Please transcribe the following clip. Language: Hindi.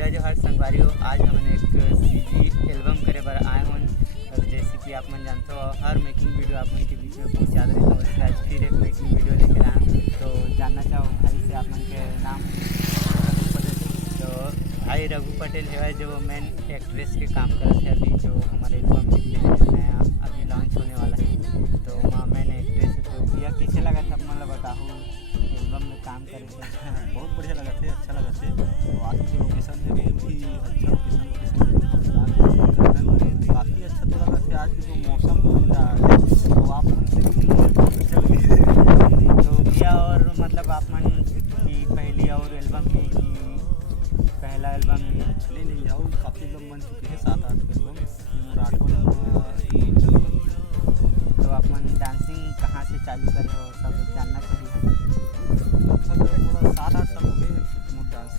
जय जोहार संगवारी हो। आज हमने एक सीजी एल्बम करे बर आए हूँ। जैसे कि आप मन जानते हो हर मेकिंग वीडियो आप मन के बीच में पहुँचा रहे हैं, वैसे आज फिर एक मेकिंग वीडियो लेकर आए हैं। तो जानना चाहो भाई से आप मन के नाम। तो भाई रघु पटेल है जो मेन एक्ट्रेस के काम करते हैं अभी, जो हमारे एल्बम नया अभी लॉन्च होने वाला है। तो वहाँ मेन एक्ट्रेस है। तो भैया कैसे लगा था मतलब बताओ एल्बम में काम करे थे? बहुत बढ़िया लगा थे, अच्छा लगा थे। तो आज के लोकेशन में भी अच्छा लोकेशन काफ़ी अच्छा तो लगा थे। आज के जो मौसम तो आप हमसे भी अच्छा लगे। तो भैया और मतलब आप मन की पहली और एल्बम की पहला एल्बम नहीं और काफ़ी एल्बम बन चुके हैं, 7-8 एल्बम और 8वां एल्बम। तो आप मन डांसिंग कहाँ से चालू करे हो सब जानना चाहिए। लगभग 7-8 साल हो गए।